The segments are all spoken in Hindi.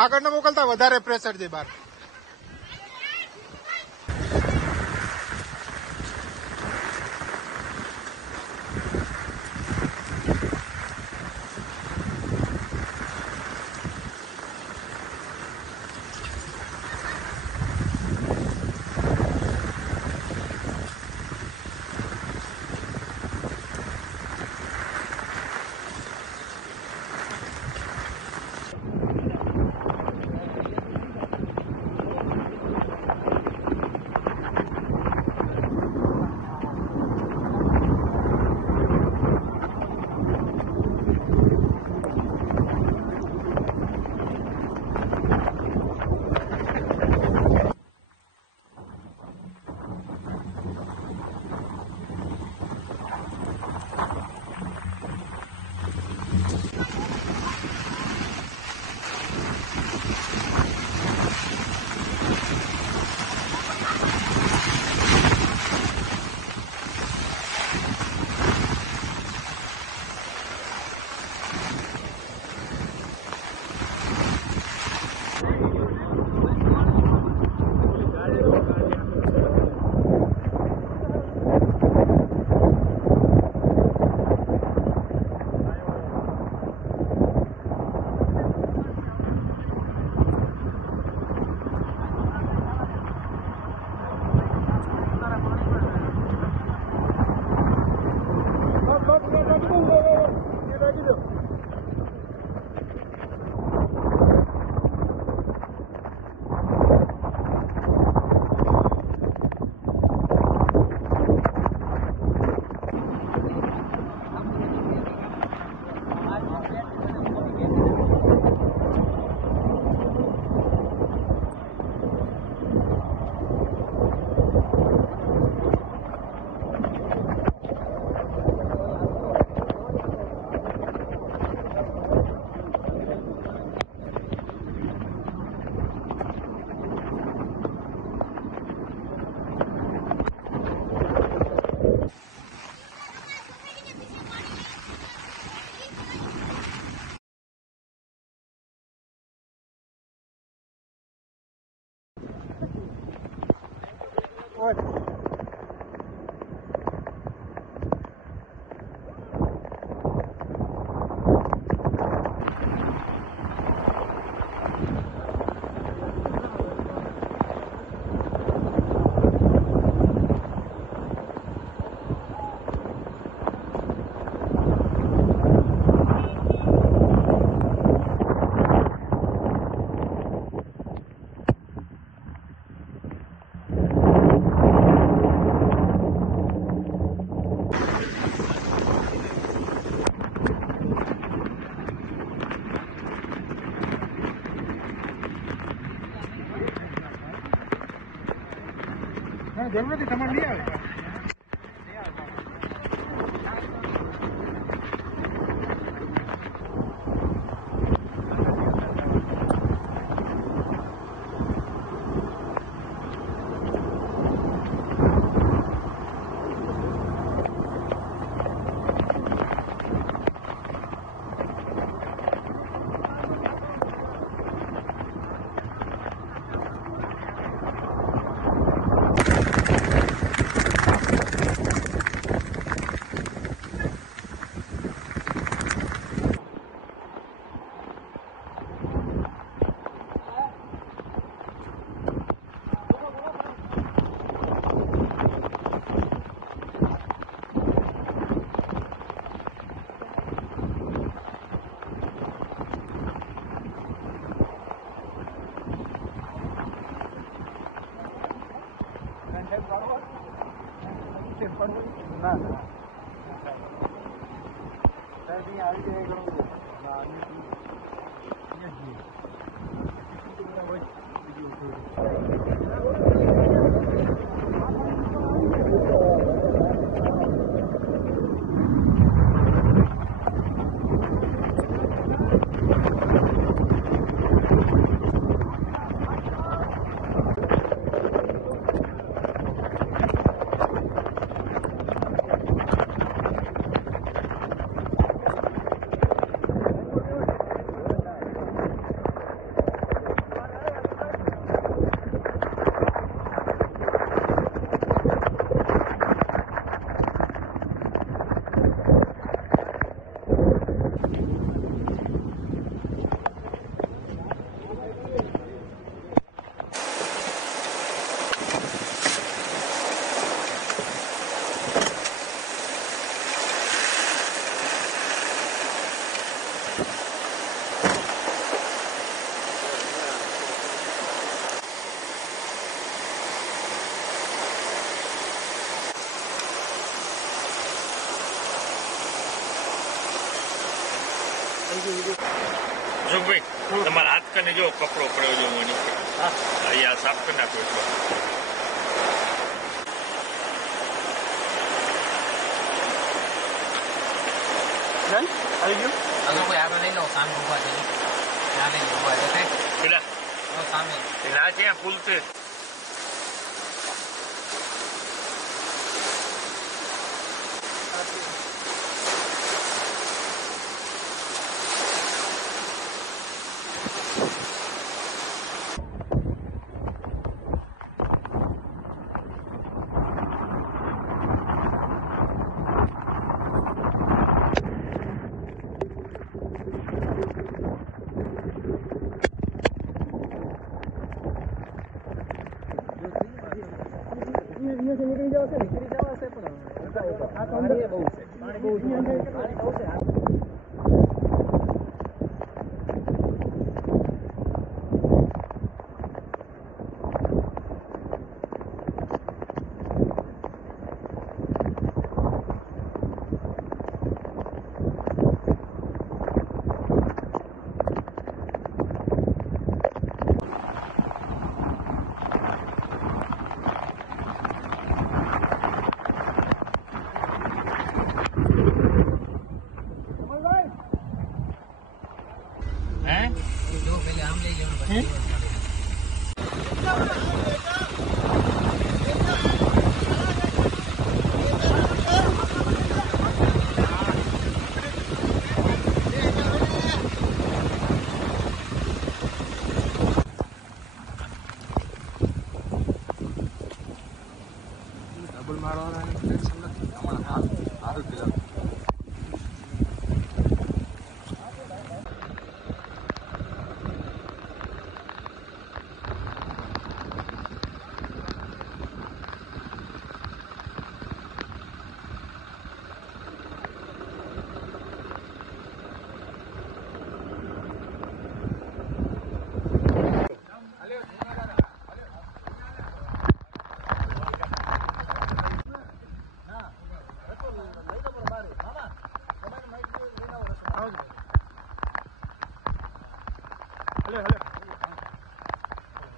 આગળ ન મોકલતા, વધારે પ્રેશર છે બહાર. જરૂર નથી, તમારે નહીં આવે. જો ભાઈ તમારા હાથ કને જો કપડો પડ્યો જો મને અહીંયા સાફ કરી નાખો એટલો આવી ગયું અગર કોઈ આગળ લઈ લો સામે ઉભા છે સામે ઉભા છે પેલા સામે ના ત્યાં પુલ છે નીકળી જવાશે પણ આ તો અંદર બહુ છે પાણી બહુ છે જો પેલે આમ લઈ જવાનું ડબલ મારવાના ટેન્શન નથી તમારા હાલ પેલા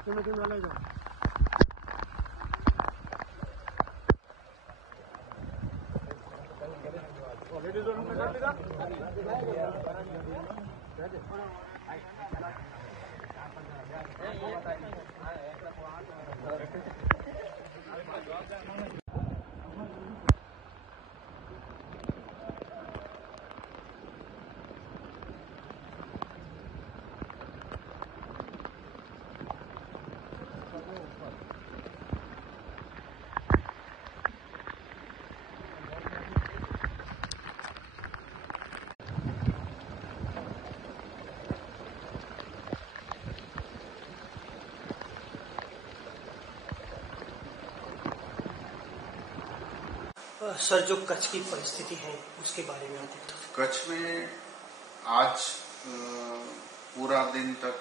તમે લઈ જાઓ सर, जो कच्छ की परिस्थिति है उसके बारे में आप कच्छ में आज पूरा दिन तक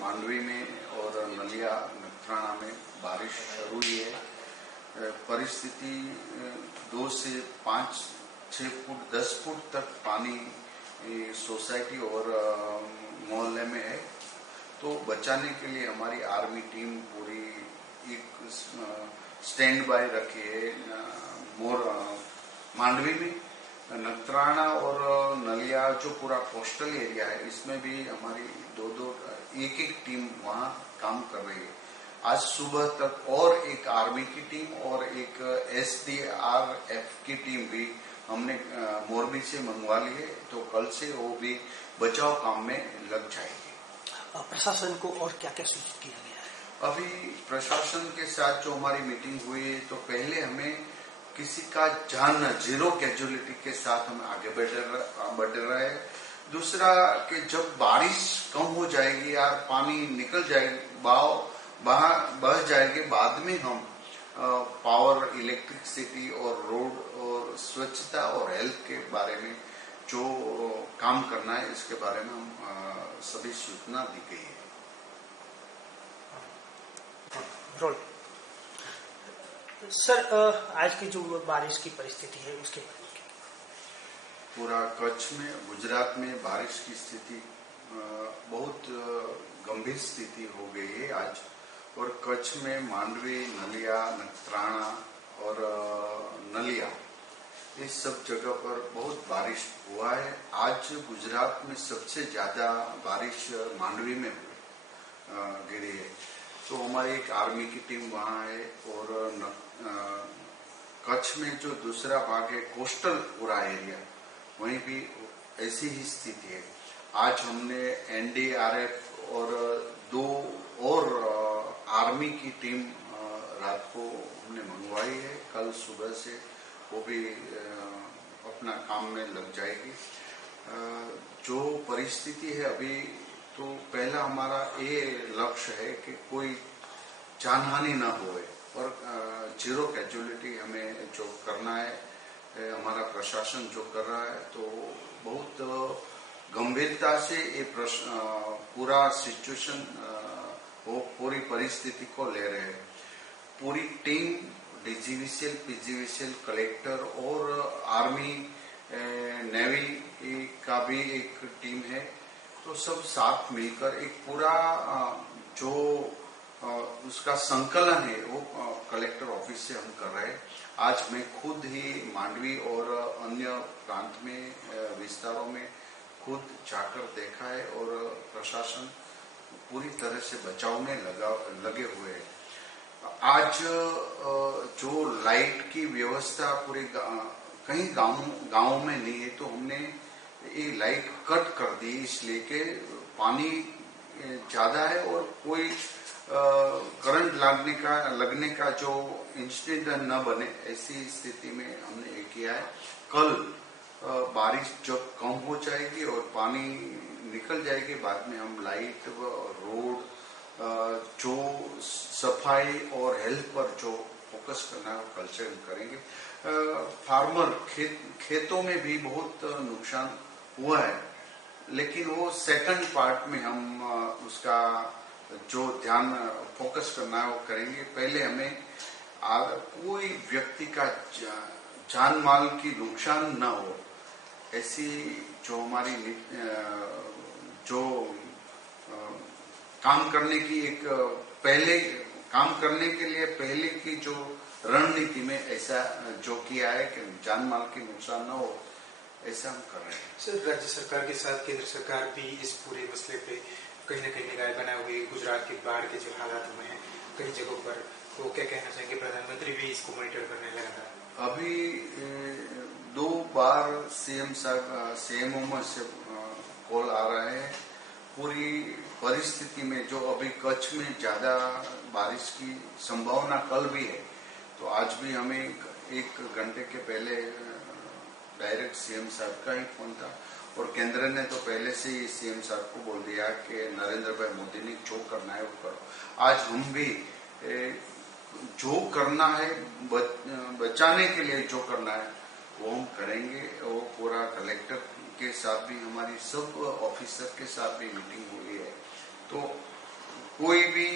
मांडवी में और नलिया नखत्राना में बारिश शुरू हुई है। परिस्थिति 2 से 5, 6 फुट 10 फुट तक पानी सोसाइटी और मोहल्ले में है। तो बचाने के लिए हमारी आर्मी टीम पूरी एक स्टैंड बाय रखी है। मांडवी में नखत्राना और नलिया जो पूरा कोस्टल एरिया है इसमें भी हमारी 2-2 एक टीम वहां काम कर रही है। आज सुबह तक और एक आर्मी की टीम और एक SDRF की टीम भी हमने मोरबी से मंगवा ली है। तो कल से वो भी बचाव काम में लग जाएगी। प्रशासन को और क्या क्या सूचित किया गया है? अभी प्रशासन के साथ जो हमारी मीटिंग हुई है तो पहले हमें किसी का जान जीरो कैजुअलिटी के साथ हम आगे बढ़ रहे हैं। दूसरा कि जब बारिश कम हो जाएगी यार पानी निकल जाएगी बह जाएगी बाद में हम पावर इलेक्ट्रिसिटी और रोड और स्वच्छता और हेल्थ के बारे में जो काम करना है इसके बारे में हम सभी सूचना दी गई है। सर, आज की जो बारिश की परिस्थिति है उसके बारे में पूरा कच्छ में, गुजरात में बारिश की स्थिति बहुत गंभीर स्थिति हो गई है आज। और कच्छ में मांडवी, नलिया, नखत्राणा और नलिया, इस सब जगह पर बहुत बारिश हुआ है। आज गुजरात में सबसे ज्यादा बारिश मांडवी में गिरी है। तो हमारी एक आर्मी की टीम वहां है। और कच्छ में जो दूसरा भाग है, कोस्टल पूरा एरिया, वहीं भी ऐसी ही स्थिति है। आज हमने एनडीआरएफ और 2 और आर्मी की टीम रात को हमने मंगवाई है। कल सुबह से वो भी अपना काम में लग जाएगी। जो परिस्थिति है अभी, तो पहला हमारा ये लक्ष्य है कि कोई जानहानि न होए और 0 कैजुअलिटी हमें जो करना है, हमारा प्रशासन जो कर रहा है, तो बहुत गंभीरता से ये पूरा सिचुएशन, वो पूरी परिस्थिति को ले रहे हैं। पूरी टीम, डीजीवीसीएल, पीजीवीसीएल, कलेक्टर और आर्मी, नेवी का भी एक टीम है। तो सब साथ मिलकर एक पूरा जो उसका संकलन है वो कलेक्टर ऑफिस से हम कर रहे हैं। आज मैं खुद ही मांडवी और अन्य प्रांत में, विस्तारों में खुद जाकर देखा है और प्रशासन पूरी तरह से बचाव में लगे हुए हैं। आज जो लाइट की व्यवस्था पूरे कई गांवों में नहीं है, तो हमने ये लाइट कट कर दी, इसलिए कि पानी ज्यादा है और कोई करंट लगने का जो इंसिडेंट न बने, ऐसी स्थिति में हमने ये किया है। कल बारिश जब कम हो जाएगी और पानी निकल जाएगी, बाद में हम लाइट, रोड, जो सफाई और हेल्थ पर जो फोकस करना है कल से हम करेंगे। फार्मर खेतों में भी बहुत नुकसान हुआ है, लेकिन वो सेकंड पार्ट में हम उसका जो ध्यान फोकस करना है वो करेंगे। पहले हमें कोई व्यक्ति का जान माल की नुकसान न हो, ऐसी जो हमारी जो काम करने की एक पहले काम करने के लिए पहले की जो रणनीति में ऐसा जो किया है कि जान माल की नुकसान न हो, ऐसा हम कर रहे हैं। सर, राज्य सरकार के साथ केंद्र सरकार भी इस पूरे मसले पे कहीं न कहीं निगाह बनाए हुए। गुजरात के बाढ़ के जो हालात हुए हैं कई जगहों पर, तो क्या कहना चाहेंगे? प्रधानमंत्री भी इसको मॉनिटर करने लगा। अभी 2 बार सीएम साहब, सीएमओ से कॉल आ रहा है। पूरी परिस्थिति में जो अभी कच्छ में ज्यादा बारिश की संभावना कल भी है, तो आज भी हमें 1 घंटे के पहले डायरेक्ट सीएम साहब का ही फोन था और केंद्र ने तो पहले से ही सीएम साहब को बोल दिया कि नरेंद्र भाई मोदी ने जो करना है वो करो। आज हम भी जो करना है, बचाने के लिए जो करना है वो हम करेंगे। वो पूरा कलेक्टर के साथ भी, हमारी सब ऑफिसर के साथ भी मीटिंग हुई है। तो कोई भी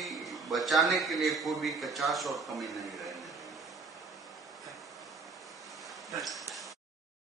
बचाने के लिए कोई भी कचाश और कमी नहीं रहने देंगे।